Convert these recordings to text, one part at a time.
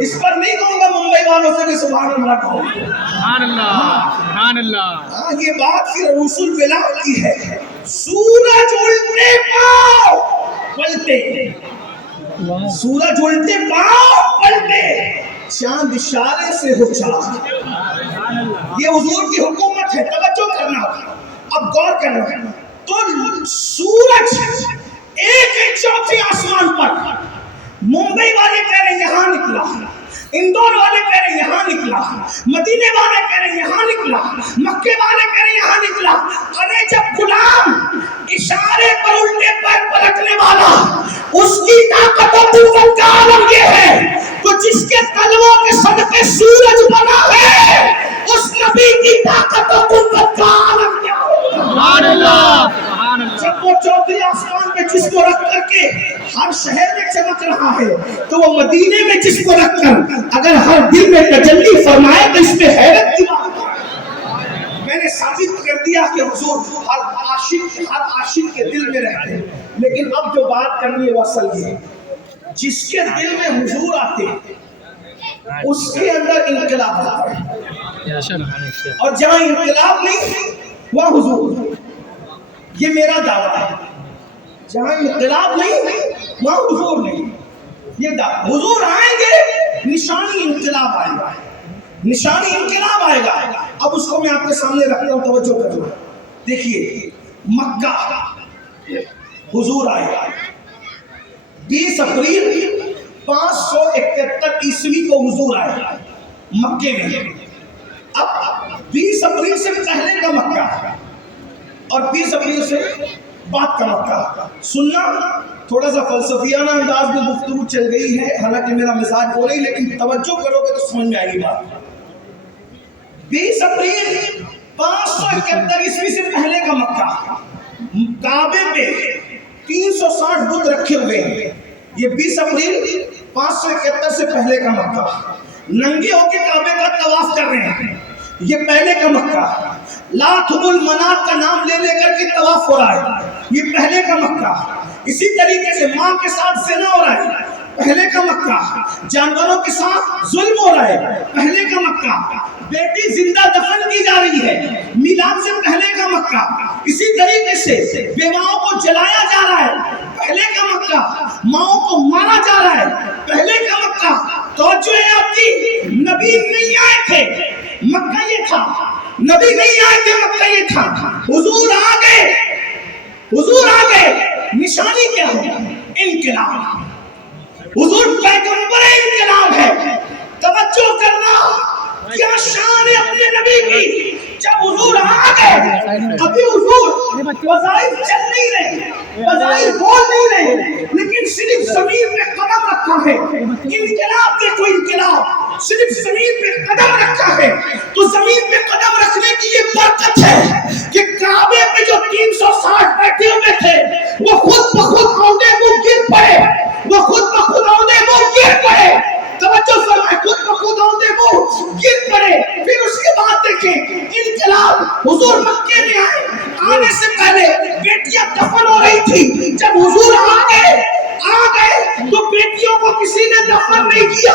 اس پر نہیں کہوں گا ممبئی والوں سے کہ سبحان اللہ کہو. سبحان اللہ سبحان اللہ. یہ بات پھر رسول بلال کی ہے. سورج الٹے پاؤں پلٹے، سورج الٹے پاؤں پلٹے، چاند اشارے سے ہو چاند. یہ حضور کی حکومت ہے، توجہ کرنا. اب غور کرنا. تو سورج ایک چوتھے آسمان پر، ممبئی والے کہہ رہے یہاں نکلا، اندور والے کہہ رہے یہاں نکلا، مدینے والے کہہ رہے یہاں نکلا، مکے والے کہہ رہے یہاں نکلا. ارے جب غلام اشارے پر الٹے پر پلٹنے والا، اس کی طاقت و قوت کا عالم یہ ہے، تو جس کے تلووں کے صدقے سورج بنا ہے، اس نبی کی طاقت و قوت کا عالم کیا ہوگا؟ سبحان اللہ سبحان اللہ. جب وہ چوتھے آسمان پہ جس کو رکھ کر کے ہر شہر میں چمک رہا ہے، تو وہ مدینے میں جس کو رکھ کر اگر ہر دل میں تجلی فرمائے تو اس میں حیرت کی بات ہے. میں نے ثابت کر دیا کہ حضور ہر عاشق کے دل میں رہتے ہیں. لیکن اب جو بات کرنی ہے وہ اصل یہ ہے، جس کے دل میں حضور آتے ہیں اس کے اندر انقلاب آتا ہے، اور جہاں انقلاب نہیں وہاں حضور. یہ میرا دعویٰ ہے. جہاں انقلاب نہیں وہاں حضور نہیں. یہ دعویٰ حضور آئیں گے، نشانی انقلاب آئے گا، نشانی انقلاب آئے گا. اب اس کو میں آپ کے سامنے رکھتا ہوں، توجہ کرو. دیکھیے مکہ حضور آئے گا 20 اپریل 571 عیسوی کو حضور آئے گا مکے میں. اب 20 اپریل سے پہلے کا مکہ اور 20 اپریل سے بعد کا مکہ. سننا تھوڑا سا فلسفیانہ انداز میں گفتگو چل گئی ہے، حالانکہ میرا مزاج وہ نہیں، لیکن توجہ کرو گے تو سمجھ میں آئے گی بات. 20 اپریل 571 عیسوی سے پہلے کا مکہ، کعبے پہ 360 بت رکھے ہوئے ہیں. یہ 20 اپریل 571 سے پہلے کا مکہ. ننگے ہو کے کعبے کا طواف کر رہے ہیں، یہ پہلے کا مکہ. لات المنات کا نام لے لے کر کے طواف ہو رہا ہے، یہ پہلے کا مکہ. اسی طریقے سے ماں کے ساتھ زنا ہو رہا ہے، پہلے کا مکہ. جانوروں کے ساتھ ظلم ہو رہا ہے، پہلے کا مکہ. بیٹی زندہ دفن کی جا رہی ہے، میلاد سے پہلے کا مکہ. اسی طریقے سے بیواؤں کو جلایا جا رہا ہے، پہلے کا مکہ. ماؤں کو مارا جا رہا ہے، پہلے کا مکہ. توجہ ہے آپ کی، نبی نہیں آئے تھے مکہ یہ تھا، نبی نہیں آئے تھے مکہ یہ تھا. حضور آ گئے، حضور آ گئے. نشانی کیا ہے؟ انقلاب. حضور پیغمبر انقلاب ہے. توجہ کرنا، کیا شان ہے اپنے نبی کی. جب حضور آ گئے، ابھی حضور وظائف چل نہیں رہے، وظائف بول نہیں رہے، لیکن صرف زمین پہ قدم رکھا ہے. انقلاب دیکھو، انقلاب صرف زمین پہ قدم رکھا ہے. تو زمین پہ قدم رکھنے کی یہ برکت ہے کہ کعبے پہ جو 360 بیٹھے ہوئے تھے وہ خود بخود اونڈے منہ گر پڑے، وہ خود بخود اونڈے منہ گر پڑے. توجہ فرمائے، خود بخود اونڈے منہ گر پڑے. پھر اس کے بعد دیکھیں انقلاب. حضور مکے میں آئے، آنے سے پہلے بیٹیاں دفن ہو رہی تھی. جب حضور آ گئے تو بیٹیوں کو کسی نے دفن نہیں کیا،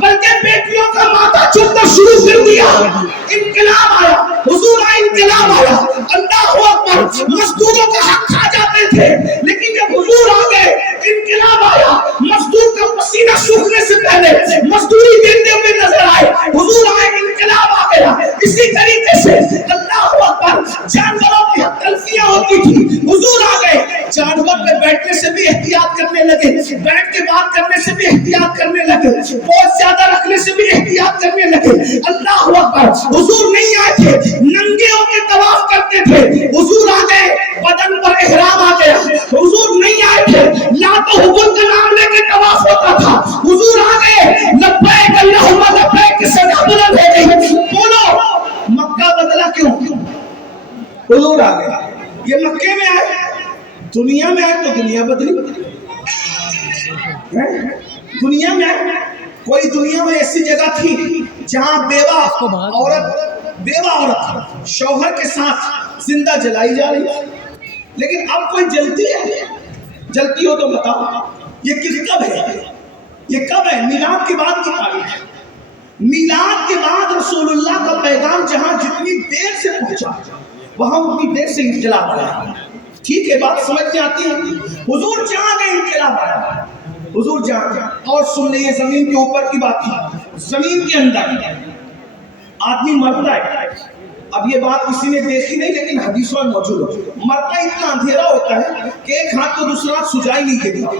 بلکہ بیٹیوں کا ماتھا چومنا شروع کر دیا. انقلاب آیا، حضور آئے، انقلاب آیا. اللہ اکبر. مزدوروں کا حق کھا جاتے تھے، لیکن جب حضور آ گئے انقلاب آیا. مزدور کا پسینہ سوکھنے سے پہلے مزدوری دیتے ہوئے نظر آئے، حضور آئے، انقلاب آ گیا. اسی طریقے سے اللہ اکبر، جانوروں کی تلفیاں ہوتی تھی، حضور آ گئے. جانور پہ بیٹھنے سے بھی احتیاط کرنے لگے، بیٹھ کے بات کرنے سے بھی احتیاط کرنے لگے، بہت زیادہ رکھنے سے بھی احتیاط کرنے لگے. اللہ اکبر. حضور نہیں آئے تھے، ننگے ہو کے طواف کرتے تھے. حضور آ گئے، بدن پر احرام آ گیا. حضور نہیں آئے تھے، لات و حبل کا نام لے کے طواف ہوتا تھا. حضور آ گئے، لبیک اللہم لبیک کی صدا بلند ہو گئی. بولو مکہ بدلا کیوں؟ حضور آ گئے. یہ مکے میں آئے، دنیا میں آئے تو دنیا بدلی. دنیا میں آئے، کوئی دنیا میں ایسی جگہ تھی جہاں بیوہ عورت شوہر کے ساتھ زندہ جلائی جا رہی ہے. لیکن اب کوئی جلتی ہے؟ جلتی ہو تو بتاؤ، یہ کس کب ہے؟ یہ کب ہے؟ میلاد کے بعد کی تاریخ ہے. میلاد کے بعد رسول اللہ کا پیغام جہاں جتنی دیر سے پہنچا وہاں اتنی دیر سے انقلاب آیا. ٹھیک ہے، بات سمجھ میں آتی ہے. حضور جہاں گئے انقلاب آیا، حضور جہاں گئے. اور سن لیں، یہ زمین کے اوپر کی بات ہے. زمین کے اندر آدمی مرتا ہے. اب یہ بات کسی نے دیکھی نہیں لیکن حدیثوں میں موجود ہے. مرتا اتنا اندھیرا ہوتا ہے کہ ایک ہاتھ تو دوسرا ہاتھ سجائی نہیں دیتا.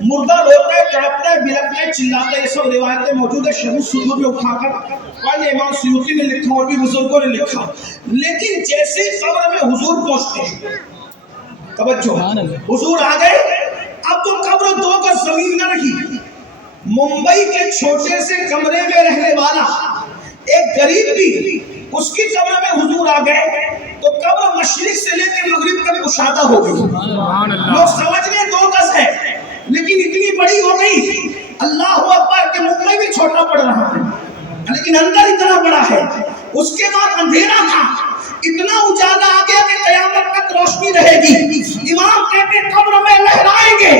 مردہ روتا ہے، تڑپتا ہے، بلکتا ہے، چلاتا ہے. یہ سب روایتیں موجود ہے شروع سجود میں اٹھا کر. قائل امام سیوطی نے لکھا اور بھی بزرگوں نے لکھا. لیکن جیسے قبر میں حضور پہنچتے ہیں، توجہ، حضور آ گئے. اب تو قبر 2 گز زمین نہ رہی. ممبئی کے چھوٹے سے کمرے میں رہنے والا ایک غریب بھی اس کی قبر میں حضور آ گئے تو قبر مشرق سے لے کے مغرب تک کشادہ ہو گئی. لوگ سمجھ لیں 2 گز ہے لیکن اتنی بڑی ہو گئی. اللہ اکبر کہ ممبئی بھی چھوٹا پڑ رہا ہے لیکن اندر اتنا بڑا ہے. اس کے بعد اندھیرا تھا، اتنا اجالا آ گیا کہ قیامت تک روشنی رہے گی. امام کہتے قبر میں لہرائیں گے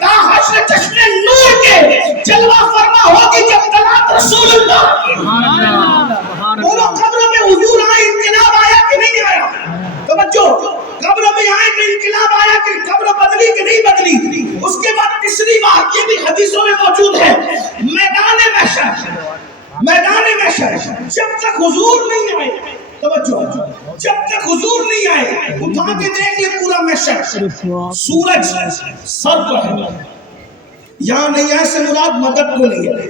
تا حشر چشمے نور کے جلوہ فرما ہوگی جب طلعت رسول اللہ. بولو قبر میں حضور آئے، انقلاب آیا کہ نہیں آیا؟ توجہ، قبر میں آئے کہ انقلاب آیا کہ قبر بدلی کہ نہیں بدلی؟ اس کے بعد تیسری بات یہ بھی حدیثوں میں موجود ہے، میدان محشر. میدان محشر جب تک حضور نہیں آئے، توجہ، جب تک حضور نہیں آئے، اٹھا کے دیکھ لے پورا محشر، سورج سر پر ہے. یہاں نہیں آئے سے مراد مدد کو نہیں ہے.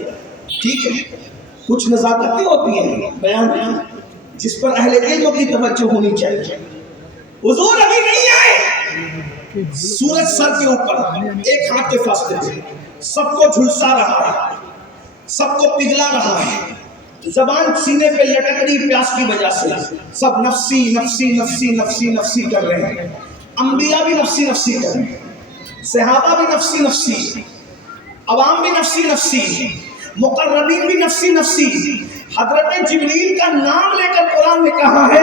ٹھیک ہے، کچھ نزاکتیں ہوتی ہیں بیان جس پر اہل علم کی توجہ ہونی چاہیے. حضور ابھی نہیں آئے، سورج سر کے اوپر ایک ہاتھ کے فاصلے سے سب کو جھلسا رہا ہے، سب کو پگھلا رہا ہے. زبان سینے پہ لٹک رہی پیاس کی وجہ سے. سب نفسی نفسی نفسی نفسی نفسی کر رہے ہیں. انبیاء بھی نفسی نفسی کر رہے ہیں، صحابہ بھی نفسی نفسی، عوام بھی نفسی نفسی، مقربین بھی نفسی نفسی. حضرت جبریل کا نام لے کر قرآن نے کہا ہے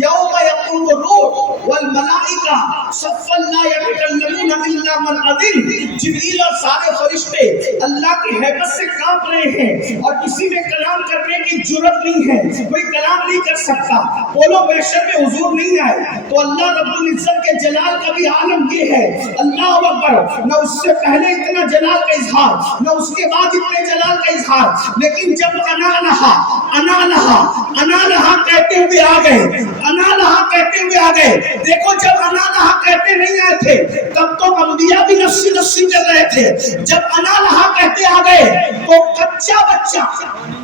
یوم یقوم الروح والملائکہ صفا لا یتکلمون الا من اذن. جبریل اور سارے فرشتے اللہ کی ہیبت سے کانپ رہے ہیں اور کسی میں کلام کرنے کی جرت نہیں ہے، کوئی کلام نہیں کر سکتا. بولو محشر میں حضور نہیں آئے تو اللہ رب العزت کے جلال کا بھی عالم یہ ہے. اللہ اکبر، نہ اس سے پہلے اتنا جلال کا اظہار نہ اس کے بعد اتنے جلال کا اظہار. لیکن جب انا لہا کہتے ہوئے آ گئے، انا لہا کہتے ہوئے آ گئے. دیکھو جب انا لہا کہتے نہیں آئے تھے تب تو انبیاء بھی نفسی نفسی کر رہے تھے. جب انا لہا کہتے آ گئے تو کچا بچہ،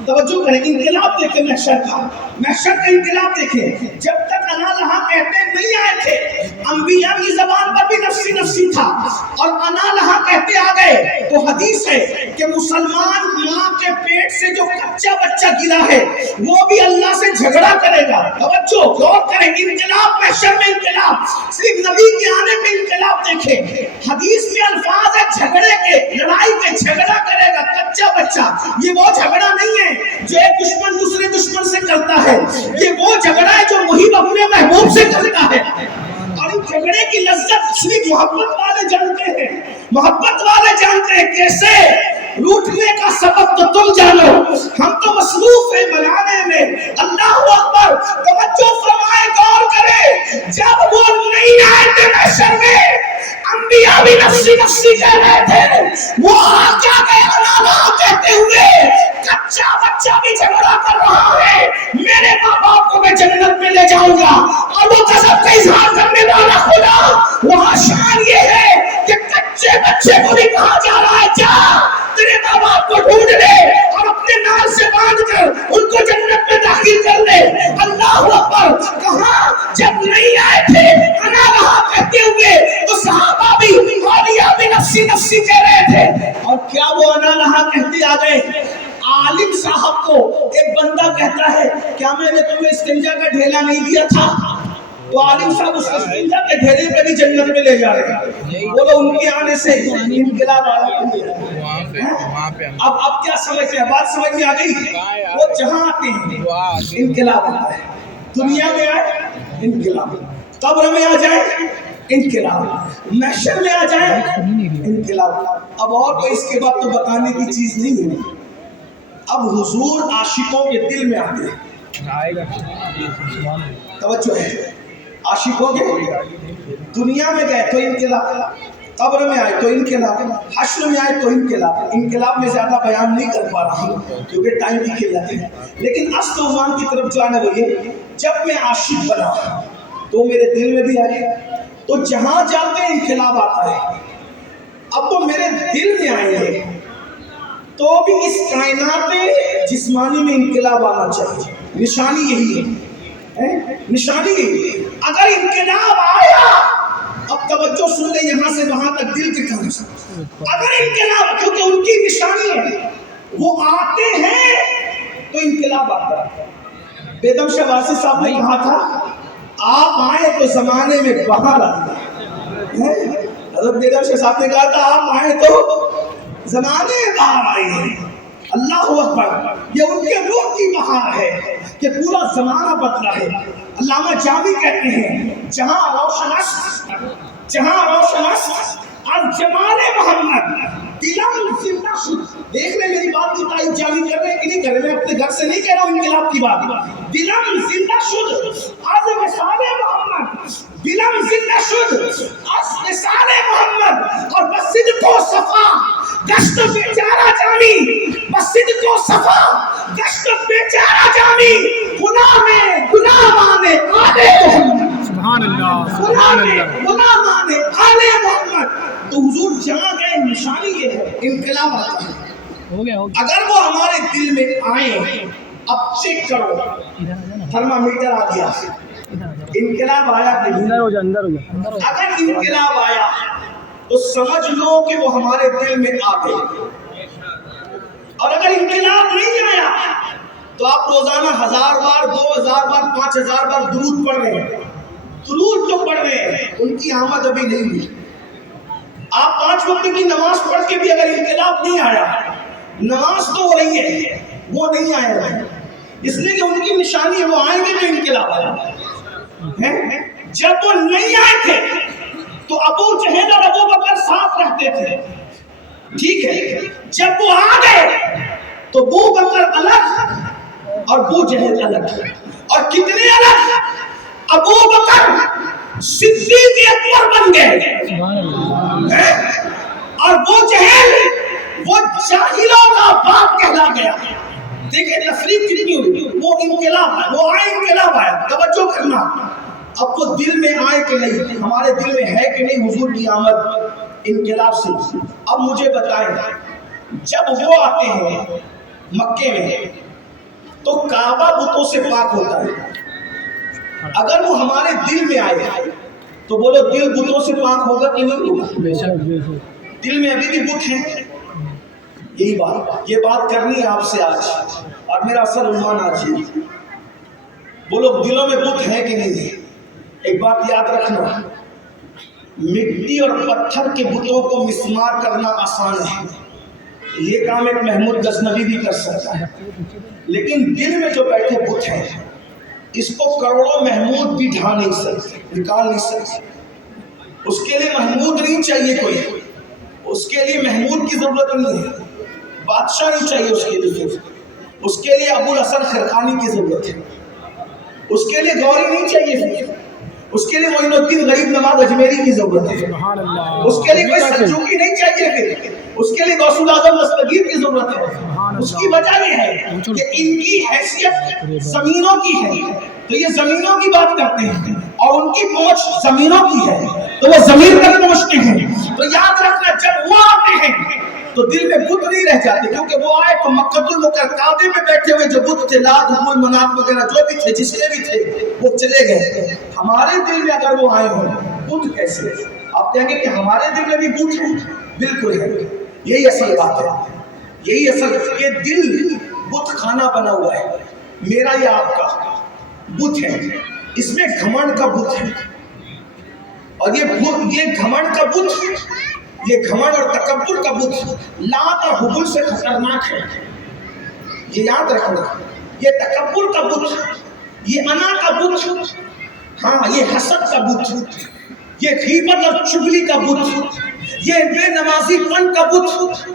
توجہ کریں، انقلاب دیکھیں محشر کا، محشر کا انقلاب دیکھیں. جب تک انا لہا کہتے نہیں آئے تھے انبیاء کی زبان پر بھی نفسی نفسی تھا اور انا لہا کہتے آ گئے تو حدیث ہے کہ مسلمان ماں کے پیٹ سے جو کچا بچہ گرا ہے وہ بھی اللہ سے جھگڑا کرے گا. توجہ غور کریں، انقلاب محشر میں انقلاب، صرف نبی کے آنے میں انقلاب دیکھیں. حدیث میں الفاظ ہے جھگڑے کے، لڑائی کے، جھگڑا کرے گا کچا بچہ. یہ وہ جھگڑا نہیں ہے جو ایک دشمن دوسرے دشمن سے کرتا ہے، یہ وہ جھگڑا ہے جو محب اپنے محبوب سے کرتا ہے. اور اس جھگڑے کی لذت صرف محبت والے جانتے ہیں، محبت والے جانتے ہیں. کیسے روٹنے کا سبب تو تم جانو، ہم تو مصروف ہیں منانے میں. اللہ اکبر، توجہ فرمائے، غور کرے. جب وہ نہیں آئے تھے محشر میں انبیاء بھی نفسی نفسی کہہ رہے تھے، وہ کیا کہتے ہوئے کچا بچہ بھی جھگڑا کر رہا ہے میرے ماں باپ کو میں جنت میں لے جاؤں گا. اور وہ غضب کا اظہار کرنے والا خدا، وہاں شان یہ ہے کہ کچے بچے کو بھی کہا جا رہا ہے جا تیرے ماں باپ کو ڈھونڈ لے اور اپنے نال سے باندھ کر ان کو جنت میں داخل کر لے. اللہ اکبر. کہاں جب نہیں آئے تھے انا لہا کہتے ہوئے تو صحابہ بھی اولیاء بھی نفسی نفسی کہہ رہے تھے. اور کیا وہ انا لہا کہتے آ گئے؟ عالم صاحب کو ایک بندہ کہتا ہے کیا میں نے تمہیں استنجا کا ڈھیلا نہیں دیا تھا؟ تو عالم صاحب اس استنجا کے ڈھیلے پہ بھی جنت میں لے جا رہے ہیں. بولو ان کے آنے سے انقلاب آیا. اب کیا سمجھتے ہیں؟ بات سمجھ میں آ گئی؟ وہ جہاں آتے ہیں انقلاب آتا ہے. دنیا میں آئے انقلاب، قبر میں آ جائے انقلاب محشر میں آ جائے انقلاب. اب اور کوئی اس کے بعد تو بتانے کی چیز نہیں ہے. اب حضور عاشقوں کے دل میں آتے ہیں. توجہ ہے, عاشقوں کے دنیا میں گئے تو انقلاب, قبر میں آئے تو انقلاب, حشر میں آئے تو انقلاب. انقلاب میں زیادہ بیان نہیں کر پا رہا ہوں کیونکہ ٹائم کی قلت ہے, لیکن اصل عنوان کی طرف جو آنا وہ یہ, جب میں عاشق بنا تو میرے دل میں بھی آئے, تو جہاں جاتے انقلاب آتا ہے. اب وہ میرے دل میں آئے ہیں تو بھی اس کائنات جسمانی میں انقلاب آنا چاہیے. نشانی یہی ہے, نشانی یہی ہے. اگر انقلاب آیا, اب توجہ سن لیں یہاں سے وہاں تک دل کے کام سے, اگر انقلاب, کیونکہ ان کی نشانی ہے, وہ آتے ہیں تو انقلاب آتا ہے. بیدم شاہ واسی صاحب نے کہا تھا آپ آئے تو زمانے میں بہار آتا ہے. حضرت بیدم شاہ صاحب نے کہا تھا آپ آئے تو زمانے میں بہار آئی ہے. اللہ اکبر, یہ ان کے روح کی بہار ہے کہ پورا زمانہ بدلا ہے. علامہ جامی کہتے ہیں جہاں روشن اور جمال محمد دلم زندہ شد. دیکھ لیں میری بات کی تائید جامی کر رہے ہیں کہ نہیں کر رہے, میں اپنے گھر سے نہیں کہہ رہا ہوں انقلاب کی بات. دلم زندہ شد از وصال محمد, دلم زندہ شد از وصال محمد, اور مسجد کو صفا گشت بیچارہ جامی, مسجد کو صفا گشت بیچارہ جامی, گناہ مانے آلے محمد. سبحان اللہ, سبحان اللہ, گناہ مانے آلے محمد. تو حضور جہاں گئے نشانی یہ ہے انقلاب آتا ہے. اگر وہ ہمارے دل میں آئے, اب چیک کرو تھرمامیٹر آ گیا, انقلاب آیا کہ نہیں. اگر انقلاب آیا تو سمجھ لو کہ وہ ہمارے دل میں آ گئے, اور اگر انقلاب نہیں آیا تو آپ روزانہ 1000 بار 2000 بار 5000 بار درود پڑھ رہے ہیں. درود تو پڑھ رہے ہیں, ان کی آمد ابھی نہیں ہوئی. آپ 5 وقت کی نماز پڑھ کے بھی اگر انقلاب نہیں آیا, نماز تو ہو رہی ہے, وہ نہیں آیا ہے, اس لیے کہ ان کی نشانی ہے وہ آئیں گے تو انقلاب آیا. جب وہ نہیں آئے تھے تو ابو جہل اور ابو بکر ساتھ رہتے تھے, ٹھیک ہے. جب وہ آ گئے تو ابو بکر الگ اور ابو جہل الگ, اور کتنے الگ, ابو بکر صدیق اکبر بن گئے اور ابو جہل وہ جاہلوں کا باپ کہلا گیا. دیکھیں تفریق کتنی ہوئی, وہ انقلاب ہے, وہ آئے انقلاب آیا. توجہ کرنا, اب وہ دل میں آئے کہ نہیں, ہمارے دل میں ہے کہ نہیں حضور کی آمد انقلاب سے. اب مجھے بتائیں, جب وہ آتے ہیں مکے میں تو کعبہ بتوں سے پاک ہوتا ہے. اگر وہ ہمارے دل میں آئے تو بولو دل بتوں سے پاک ہوگا کہ نہیں ہوگا؟ دل میں ابھی بھی بت ہیں. یہی بات, یہ بات کرنی ہے آپ سے آج, اور میرا اصل عنوان آج ہے, بولو دلوں میں بت ہیں کہ نہیں ہے. ایک بات یاد رکھنا, مٹی اور پتھر کے بتوں کو مسمار کرنا آسان ہے, یہ کام ایک محمود غزنوی بھی کر سکتا ہے, لیکن دل میں جو بیٹھے بت ہیں اس کو کروڑوں محمود بھی ڈھا نہیں سکتے, نکال نہیں سکتے. اس کے لیے محمود نہیں چاہیے کوئی, اس کے لیے محمود کی ضرورت نہیں ہے, بادشاہ نہیں چاہیے اس کے لیے, اس کے لیے ابو الحسن خرقانی کی ضرورت ہے, اس کے لیے گوری نہیں چاہیے, اس کے لیے معین الدین غریب نواز اجمیری کی ضرورت ہے, اس کے لیے کوئی سلجوقی نہیں چاہیے, پھر اس کے لیے غوث الاعظم دستگیر کی ضرورت ہے. اس کی وجہ یہ ہے کہ ان کی حیثیت زمینوں کی ہے, تو یہ زمینوں کی بات کرتے ہیں, اور ان کی پہنچ زمینوں کی ہے تو وہ زمین تک پہنچتے ہیں. تو یاد رکھنا, جب وہ آتے ہیں تو دل میں بت نہیں رہ جاتے, کیونکہ وہ آئے تو مکہ المکرمہ کعبے میں بیٹھے ہوئے جو بت تھے, لات حبل منات وغیرہ جو بھی تھے, جس کے بھی تھے, وہ چلے گئے. ہمارے دل میں اگر وہ آئے ہوں بت کیسے؟ آپ کہیں گے کہ ہمارے دل میں بھی بت ہیں, بالکل ہے. یہی اصل بات ہے, یہی اصل, یہ دل بت خانہ بنا ہوا ہے. میرا یا آپ کا بت ہے, اس میں گھمنڈ کا بت ہے, اور یہ گھمنڈ کا بت, یہ گھمنڈ اور تکبر کا بت لات اور حبل سے خطرناک ہے. یہ یاد رکھنا, یہ تکبر کا بت, یہ انا کا بت, ہاں یہ حسد کا بت, یہ غیبت اور چغلی کا بت، یہ بے نمازی پن کا بت،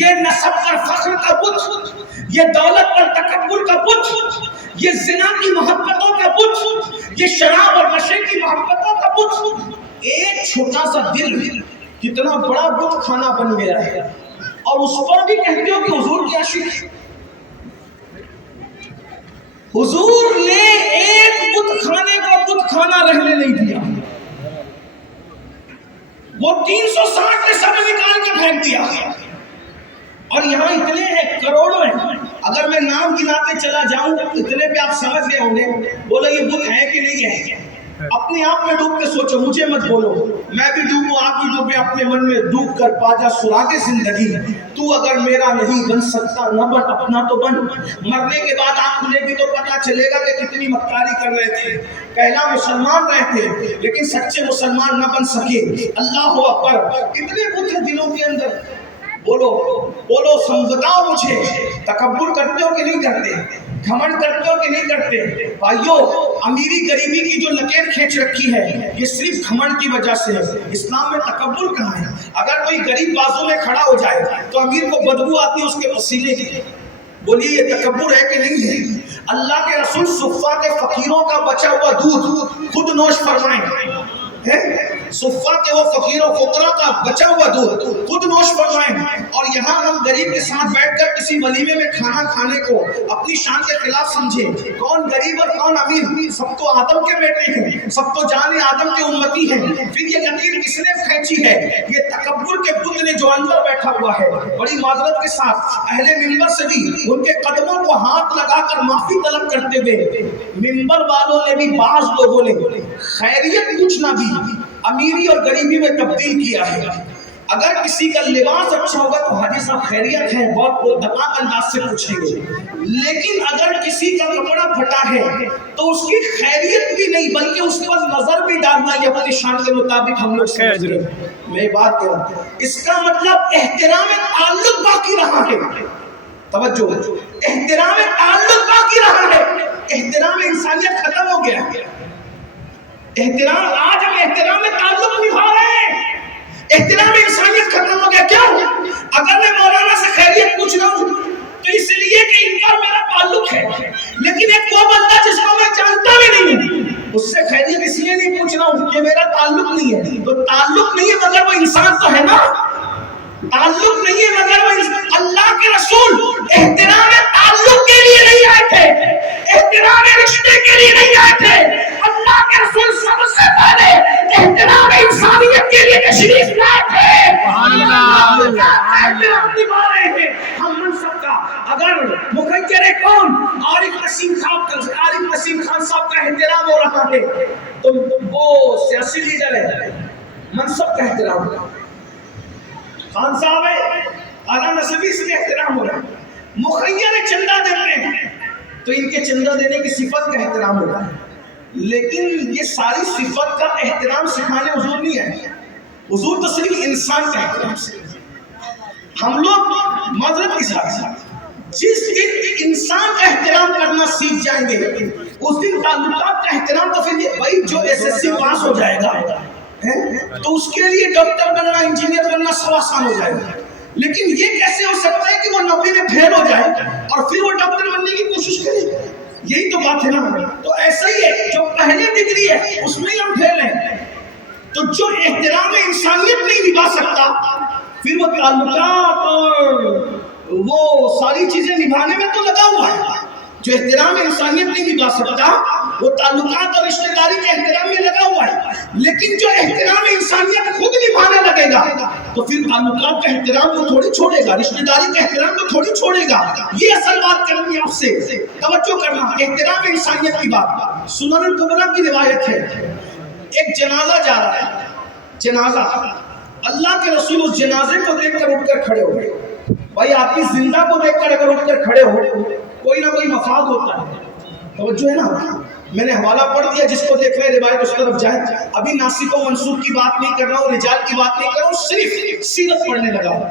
یہ نسب پر فخر کا بت، یہ دولت پر تکبر کا بت، یہ زنا کی محبتوں کا بت، یہ شراب اور نشے کی محبتوں کا بت. ایک چھوٹا سا دل کتنا بڑا بت خانہ بن گیا ہے، اور اس پر بھی کہتے ہو کہ حضور کی عاشق. حضور نے ایک بت خانے کو بت خانہ رہنے نہیں دیا، وہ 360 کے سب نکال کے پھینک دیا. اور یہاں اتنے ہیں، کروڑوں ہیں، اگر میں نام گناتے چلا جاؤں اتنے پہ آپ سمجھ گئے ہوں گے. بولو یہ بت ہے کہ نہیں ہے؟ اپنے آپ میں ڈوب کے سوچو، مجھے مت بولو. میں بھی ڈوبوں، آپ بھی ڈوبے، اپنے من میں ڈوب کر پا جا سراغ زندگی. تو اگر میرا نہیں بن سکتا نہ بن، اپنا تو بن. مرنے کے بعد آپ مجھے بھی تو پتا چلے گا کہ کتنی مکاری کر رہے تھے. پہلا مسلمان رہتے لیکن سچے مسلمان نہ بن سکے. اللہ اکبر. کتنے بت ہیں دلوں کے اندر. بولو بولو، بتاؤ مجھے، تکبر کرتے ہو کہ نہیں کرتے؟ گھمنڈ کرتے ہو کہ نہیں کرتے؟ بھائیو، امیری غریبی کی جو لکیر کھینچ رکھی ہے یہ صرف گھمنڈ کی وجہ سے ہے. اسلام میں تکبر کہاں ہے؟ اگر کوئی غریب بازو میں کھڑا ہو جائے تو امیر کو بدبو آتی ہے اس کے پسینے کی. بولیے یہ تکبر ہے کہ نہیں ہے؟ اللہ کے رسول صفا کے فقیروں کا بچا ہوا دودھ خود نوش فرمائیں. صفا کے وہ فقیر و فقراء کا بچا ہوا دودھ خود نوش فرمائیں. اور یہاں ہم غریب کے ساتھ بیٹھ کر کسی ولیمے میں کھانا کھانے کو اپنی شان کے خلاف سمجھے. کون غریب اور کون امیر؟ سب تو آدم کے بیٹے ہیں، سب تو جان آدم کے امتی ہیں. پھر یہ لکیر کس نے کھینچی ہے؟ یہ تکبر کے بت نے جو اندر بیٹھا ہوا ہے. بڑی معذرت کے ساتھ اہل منبر سے بھی ان کے قدموں کو ہاتھ لگا کر معافی طلب کرتے ہوئے منبر والوں نے بھی، بعض لوگوں نے خیریت پوچھنا بھی امیری اور غریبی میں تبدیل کیا ہے. اگر کسی کا لباس اچھا ہوگا تو حاجی صاحب خیریت ہے، بہت دماغ انداز سے پوچھیں گے. لیکن اگر کسی کا کپڑا پھٹا ہے تو اس کی خیریت بھی نہیں بلکہ اس پر نظر بھی ڈالنا یہ اپنی شان کے مطابق ہم لوگ سمجھتے ہیں. میں بات کروں، اس کا مطلب احترام تعلق باقی رہا ہے. توجہ، احترام تعلق باقی رہا ہے. احترام انسانیت ختم ہو گیا. احترام، آج ہم احترام تعلق نبھا رہے ہیں. احترام انسانیت ختم ہو گیا. کیوں؟ اگر میں مولانا سے خیریت پوچھ رہا ہوں تو اس لیے کہ ان کا میرا تعلق ہے. لیکن ایک وہ بندہ جس کو میں جانتا بھی نہیں ہوں اس سے خیریت اس لیے نہیں پوچھ رہا ہوں کہ میرا تعلق نہیں ہے. تو تعلق نہیں ہے مگر وہ انسان تو ہے نا. تعلق نہیں ہے مگر وہ اللہ کے رسول احترام تعلق کے لیے نہیں آئے تھے، احترام رشتے کے لیے نہیں آئے تھے. اللہ کے رسول سب سے پہلے احترام انسانیت کے لیے تشریف لائے تھے. ہم منصب کا اگر مخیر کون عارف نسیم خان صاحب کا احترام ہو رہا ہے تو وہ سیاسی لیڈر ہے، منصب کا احترام ہو رہا ہے. خان صاحب ہے، اعلیٰ نصبی سے احترام ہو رہا ہے. مخیر چندہ دیتے ہیں تو ان کے چندہ دینے کی صفت کا احترام ہو رہا ہے. لیکن یہ ساری صفت کا احترام سکھانے حضور نہیں ہے. حضور تو صرف انسان کا احترام سے. ہم لوگ معذرت کے ساتھ جس دن انسان کا احترام کرنا سیکھ جائیں گے اس دن تعلقات کا احترام. تو پھر یہ بھائی جو SSC پاس ہو جائے گا تو اس کے لیے ڈاکٹر بننا، انجینئر بننا سب آسان ہو جائے گا. لیکن یہ کیسے ہو سکتا ہے کہ وہ 90 میں فیل ہو جائے اور پھر وہ ڈاکٹر بننے کی کوشش کرے؟ یہی تو بات ہے نا. تو ایسا ہی ہے، جو پہلے ڈگری ہے اس میں ہی ہم فیل ہیں. تو جو احترام انسانیت نہیں نبھا سکتا پھر وہ تعلقات اور وہ ساری چیزیں نبھانے میں تو لگا ہوا ہے. جو احترام انسانیت نہیں نبھا سکتا وہ تعلقات اور رشتہ داری کے احترام میں لگا ہوا ہے. لیکن جو احترام انسانیت خود نبھانے لگے گا تو پھر تعلقات کا احترام کو تھوڑی چھوڑے گا، رشتہ داری کا احترام کو تھوڑی چھوڑے گا. یہ اصل بات کرنی ہے آپ سے، توجہ کرنا. احترام انسانیت کی بات سنن الکبریٰ کی روایت ہے. ایک جنازہ جا رہا ہے، جنازہ. اللہ کے رسول اس جنازے کو دیکھ کر اٹھ کر کھڑے ہو گئے. بھائی آدمی زندہ کو دیکھ کر اگر اٹھ کر کھڑے ہو کوئی نہ کوئی مفاد ہوتا ہے. توجہ ہے نا. میں نے حوالہ پڑھ دیا، جس کو دیکھ رہے روایت اس طرف جائے. ابھی ناسک و منسوخ کی بات نہیں کر رہا ہوں، رجال کی بات نہیں کر رہا ہوں، صرف سیرت پڑھنے لگا ہوں.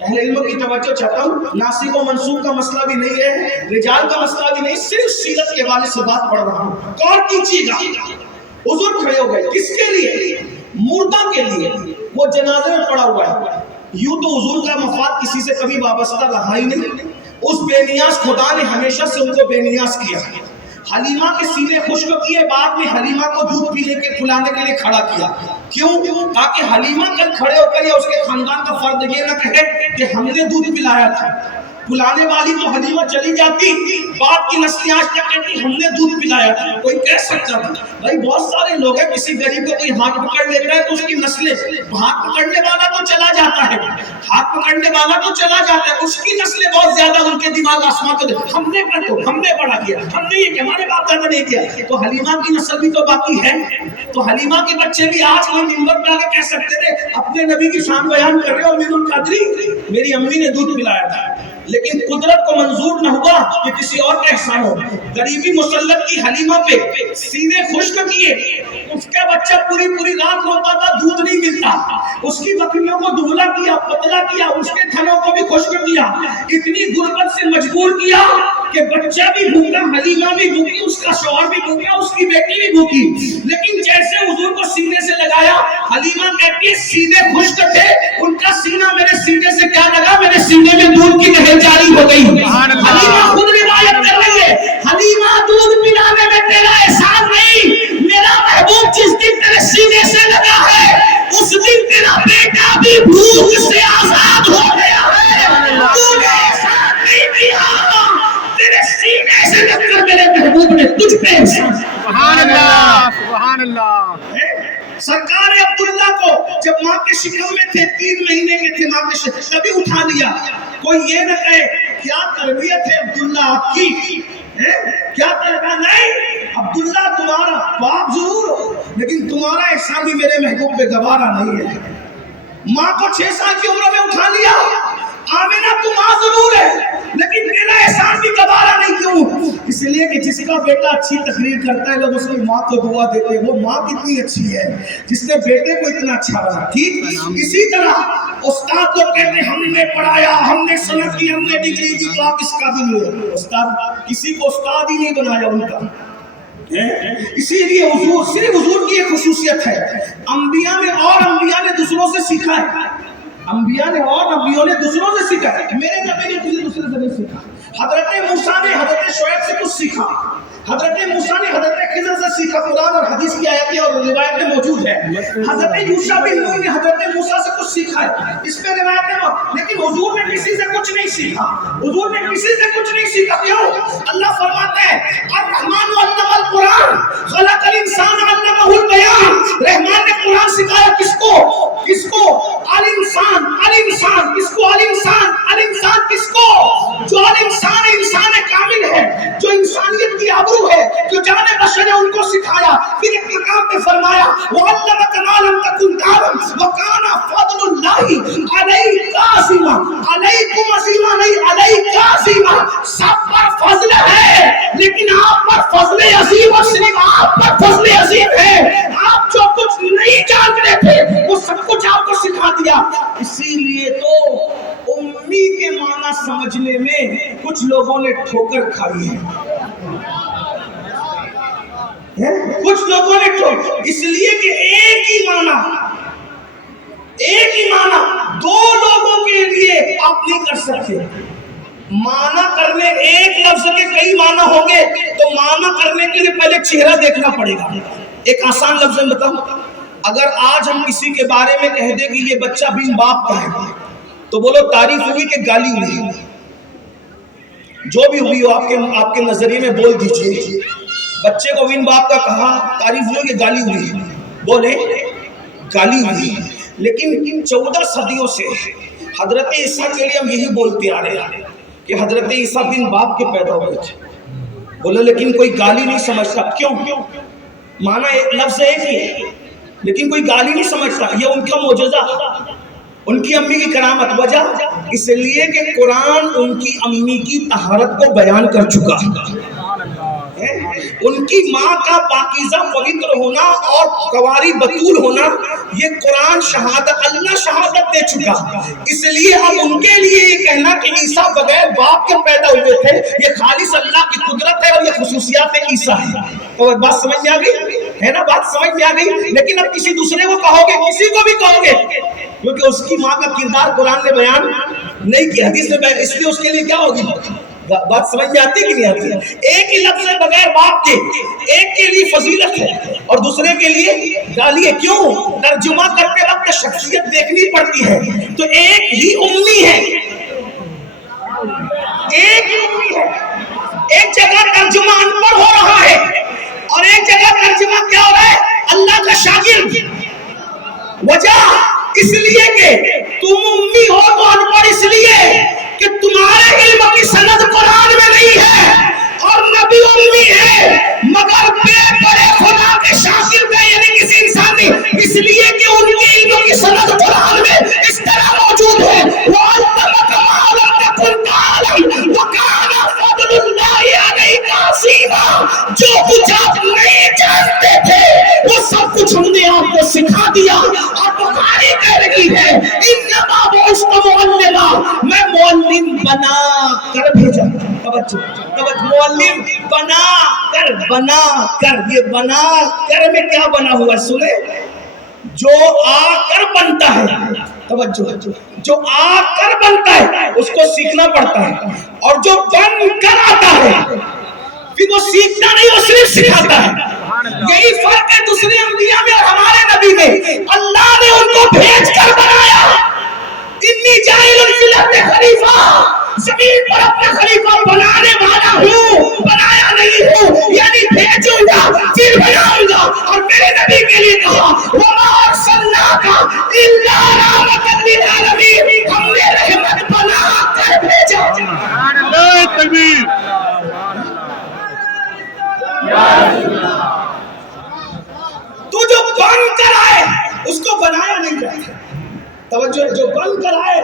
اہل علموں کی توجہ چاہتا ہوں. ناسک و منسوخ کا مسئلہ بھی نہیں ہے، رجال کا مسئلہ بھی نہیں، صرف سیرت کے حوالے سے بات پڑھ رہا ہوں. غور کیجیے گا. حضور کھڑے ہو گئے کس کے لیے؟ مردہ کے لیے وہ جنازے میں پڑا ہوا ہے. یوں تو حضور کا مفاد کسی سے کبھی وابستہ رہا ہی نہیں. اس بے نیاز خدا نے ہمیشہ سے ان کو بے نیاز کیا. حلیمہ کے سینے خشک کیے, بعد میں حلیمہ کو دودھ پینے کے پلانے کے لیے کھڑا کیا. کیوں؟ تاکہ حلیمہ کل کھڑے ہو کر یا اس کے خاندان کا فرد یہ نہ کہے کہ ہم نے دودھ پلایا تھا. پلانے والی تو حلیمہ چلی جاتی, باپ کی نسلیں آج تک کہتی ہم نے دودھ پلایا تھا. کوئی کہہ سکتا تھا بھائی بہت سارے لوگ ہیں, کسی غریب کو کوئی ہاتھ پکڑ لیتا ہے تو اس کی نسلیں, ہاتھ پکڑنے والا تو چلا جاتا ہے, ہاتھ پکڑنے والا تو چلا جاتا ہے, اس کی نسلیں بہت زیادہ ان کے دماغ آسمان کو ہم نے کر دو, ہم نے بڑا کیا, ہم نے یہ کیا, ہمارے باپ دادا نے کیا. تو حلیمہ کی نسل بھی تو باقی ہے. تو حلیمہ کے بچے بھی آج کوئی منبر پہ آ کے کہہ سکتے تھے اپنے نبی کی شان بیان کر رہے ہو, امین القادری میری امی نے دودھ پلایا تھا. لیکن قدرت کو منظور نہ ہوا کہ کسی اور کا احسان ہو. غریبی مسلط کی حلیمہ پہ, سینے خشک کیے, اس کا بچہ پوری پوری رات روتا تھا, دودھ نہیں ملتا. اس کی بکریوں کو دبلا کیا, پتلا کیا, اس کے تھنوں کو بھی خشک کیا, اتنی غربت سے مجبور کیا کہ بچہ بھی بھوکا, حلیمہ بھی بھوکی, اس کا شوہر بھی بھوکا, اس کی بیٹی بھی بھوکی. لیکن جیسے حضور کو سینے سے لگایا, حلیمہ کہتی ہے سینے خشک تھے, ان کا سینہ میرے سینے سے کیا لگا, میرے سینے میں دودھ کی نہر جاری ہو گئی. حلیمہ خود روایت کر رہی ہے, حلیمہ دودھ پلانے میں تیرا احسان نہیں, میرا محبوب جس دن تیرے سینے سے لگا ہے اس دن تیرا بیٹا بھی بھوک سے آزاد ہو گیا ہے. تو نے احسان نہیں کیا, تیرے سینے سے لگ کر میرے محبوب نے تجھ پہ احسان. سبحان اللہ, سبحان اللہ. سرکار عبداللہ کو جب ماں کے شکم میں تھے, 3 مہینے کے تھے, ماں کے شکم تبھی اٹھا لیا. کوئی یہ نہ کہے کیا تربیت ہے عبداللہ آپ کی, کیا تربیت نہیں. عبداللہ تمہارا باپ ضرور ہو, لیکن تمہارا احسان بھی میرے محبوب پہ گوارا نہیں ہے. ماں کو 6 سال کی عمر میں اٹھا لیا. آمینہ تو ماں ضرور ہے, لیکن میرا احسان بھی گوارا نہیں. کیوں؟ اس لیے کہ جس کا بیٹا اچھی تقریر کرتا ہے لوگ اس کی ماں کو دعا دیتے ہیں, وہ ماں کتنی اچھی ہے جس نے بیٹے کو اتنا اچھا بنا. ٹھیک اسی طرح استاد لوگ کہتے ہیں ہم نے پڑھایا, ہم نے صنعت کی, ہم نے ڈگری دی, تو آپ اس قابل ہو. استاد کسی کو استاد ہی نہیں بنایا ان کا. اسی لیے حضور, صرف حضور کی ایک خصوصیت ہے, انبیاء میں اور انبیاء نے دوسروں سے سیکھا ہے. انبیاء نے اور نبیوں نے دوسروں سے سیکھا ہے. میرے نبی نے کسی دوسرے سے نہیں سیکھا. حضرت موسیٰ نے حضرت شعیب سے کچھ سیکھا, حضرت موسیٰ نے حضرت خضر سے سیکھا. قرآن اور حدیث کی آیتیں اور روایتیں موجود ہیں. حضرت یوشع بن نون نے حضرت موسیٰ سے کچھ سیکھا ہے, اس پہ روایتیں. لیکن حضور نے کسی سے کچھ نہیں سیکھا. حضور نے کسی سے کچھ نہیں سیکھا. کیوں؟ اللہ فرماتا ہے الرحمن علم القرآن خلق الانسان علمہ البیان. رحمان نے قرآن سکھایا کس کو, کس کو, الانسان. الانسان کس کو, الانسان. الانسان کس کو, جو الانسان انسان کامل ہے, جو انسانیت کی آبرو ہے, جو جان بشر ہے, ان کو سکھایا. پھر ایک مقام پہ فرمایا وَعَلَّمَكَ مَا لَمْ تَكُنْ تَعْلَمْ وَكَانَ فَضْلُ اللَّهِ عَلَيْكَ عَظِيمًا. عَلَيْكُمْ عَظِيمًا نہیں, عَلَيْكَ عَظِيمًا. سب پر فضل ہے, لیکن آپ پر فضل عظیم, اور صرف آپ پر فضل عظیم ہے. آپ جو کچھ نہیں جانتے تھے وہ سب کچھ آپ کو سکھا دیا. اسی لیے تو امی کے معنی سمجھنے میں کچھ لوگوں نے ٹھوکر کھائی ہے. کچھ لوگوں نے ٹھوکر, اس لیے کہ ایک ہی معنی, ایک ہی معنی 2 لوگوں کے لیے آپ نہیں کر سکتے. معنی کرنے ایک لفظ کے کئی معنی ہوں گے, تو معنی کرنے کے لیے پہلے چہرہ دیکھنا پڑے گا. ایک آسان لفظ میں بتاؤں, اگر آج ہم کسی کے بارے میں کہہ دیں کہ یہ بچہ بن باپ کا ہے, تو بولو تعریف ہوئی کہ گالی ہوئی؟ جو بھی ہوئی ہو آپ کے نظریے میں بول دیجئے. بچے کو بن باپ کا کہا, تعریف ہوئی کہ گالی ہوئی؟ بولے گالی ہوئی. لیکن 14 صدیوں سے حضرت عیسیٰ کے لیے ہم یہی بولتے آ رہے ہیں کہ حضرت عیسیٰ بن باپ کے پیدا ہوئے تھے. بولے لیکن کوئی گالی نہیں سمجھتا. کیوں؟ معنی لفظ ایک ہی ہے, لیکن کوئی گالی نہیں سمجھتا. یہ ان کا معجزہ, ان کی امی کی کرامت. وجہ اس لیے کہ قرآن ان کی امی کی طہارت کو بیان کر چکا. ان کی ماں کا پاکیزہ پوتر ہونا اور کواری بطول ہونا, یہ قرآن شہادت, اللہ شہادت دے چکا. اس لیے اب ان کے لیے یہ کہنا کہ عیسیٰ بغیر باپ کے پیدا ہوئے تھے, یہ خالص اللہ کی قدرت ہے اور یہ خصوصیات عیسیٰ ہے. تو بات سمجھ آ گئی. ہے نا بات سمجھ میں آ گئی؟ لیکن اب کسی دوسرے کو کہو گے، کسی کو بھی کہو گے، کیونکہ اس کی ماں کا کردار قرآن نے بیان نہیں کیا، حدیث میں بیان، اس لیے اس کے لیے کیا ہوگی؟ بات سمجھ میں آتی کہ نہیں آتی؟ ایک ہی لفظ ہے بغیر باپ کے، ایک کے لیے فضیلت ہے اور دوسرے کے لیے گالی ہے۔ کیوں؟ ترجمہ کرتے وقت شخصیت دیکھنی پڑتی ہے، تو ایک ہی امی ہے، ایک ہی امی ہے، ایک جگہ ترجمہ ان پڑھ ہو رہا ہے اور ایک جگہ ترجمہ کیا ہو رہا ہے؟ اللہ کا شاگرد۔ وجہ اس لیے کہ تم امی ہو تو ان پڑھ اس لیے کہ تمہارے علم کی سند قرآن میں نہیں ہے، اور نبی امی ہے مگر بے بڑے خدا کے شاگرد ہیں، یعنی کسی انسان نے، اس لیے کہ ان کے علم کی سند قرآن میں اس طرح موجود ہے، وَأَنْتَ مَكَمَا لَمْ تَكُنْ تَعْلَمْ وَكَانَ فَضْلُ اللَّهِ عَلَيْكَ عَظِيمًا۔ جو کچھ آپ نہیں جانتے تھے وہ سب کچھ ہم نے آپ کو سکھا دیا۔ اور بخاری کہہ رہی ہے انما بعثت معلما، میں معلم بنا کر بھیجا۔ توجہ معلم بنا کر، یہ بنا کر میں کیا بنا ہوا سنے؟ جو آ کر بنتا ہے، توجہ، جو آ کر بنتا ہے اس کو سیکھنا پڑتا ہے، اور جو بن کر آتا ہے پھر وہ سیکھتا نہیں، وہ صرف سکھاتا ہے۔ یہی فرق ہے دوسرے انبیاء میں اور ہمارے نبی میں، اللہ نے ان کو بھیج کر بنایا۔ انی جاعل فی الارض خلیفہ، زمین پر اپنا خلیفہ بنانے والا ہوں، بنایا نہیں ہوں، یعنی بھیجوں گا پھر بناؤں گا۔ اور میرے نبی کے لیے کہا وما ارسلناک الا رحمۃ للعالمین، ہم نے رحمت بنا کر بھیجا۔ سبحان اللہ، تکبیر۔ تو جو بن کر آئے اس کو بنایا نہیں جاتا، توجہ، جو بن کر آئے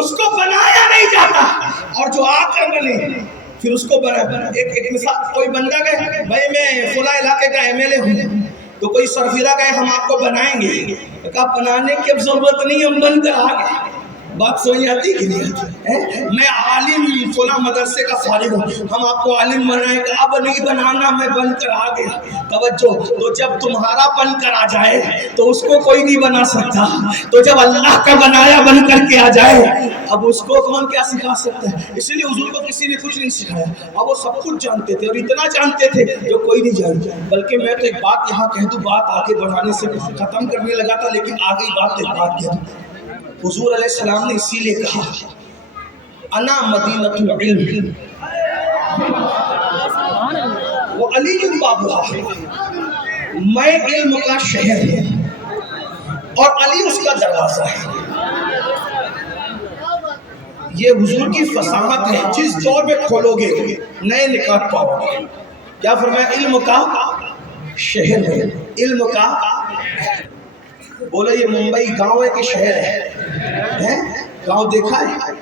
اس کو بنایا نہیں جاتا، اور جو آ کر بنے پھر اس کو بنا۔ ایک مثال، کوئی بندہ کہے بھائی میں فلاں علاقے کا ایم ایل اے ہوں، تو کوئی سرفیرہ کہے ہم آپ کو بنائیں گے، کہا بنانے کی اب ضرورت نہیں، ہم بن کر آ گئے۔ بات سمجھ آتی کہ نہیں آتی؟ میں عالم فلاں مدرسے کا فارغ ہوں، ہم آپ کو عالم بنائیں گے، اب نہیں بنانا، میں بن کر آ گیا۔ توجہ، تو جب تمہارا بن کر آ جائے تو اس کو کوئی نہیں بنا سکتا، تو جب اللہ کا بنایا بن کر کے آ جائے اب اس کو کون کیا سکھا سکتا ہے؟ اس لیے حضور کو کسی نے کچھ نہیں سکھایا، اب وہ سب کچھ جانتے تھے، اور اتنا جانتے تھے جو کوئی نہیں جانتا۔ بلکہ میں تو ایک بات یہاں کہہ دوں، بات آگے بڑھانے سے ختم کرنے لگا تھا، لیکن آگے بات ایک بات کہہ دوں۔ حضور علیہ السلام نے اسی لیے کہا انا مدینۃ العلم وعلی بابھا، میں علم کا شہر ہوں اور علی اس کا دروازہ ہے۔ یہ حضور کی فصاحت ہے، جس دور میں کھولو گے نئے نکات پاؤ گے۔ کیا فرمایا؟ علم کا شہر ہے، علم کا۔ بولے یہ ممبئی گاؤں ہے کہ شہر ہے؟ گاؤں دیکھا ہے؟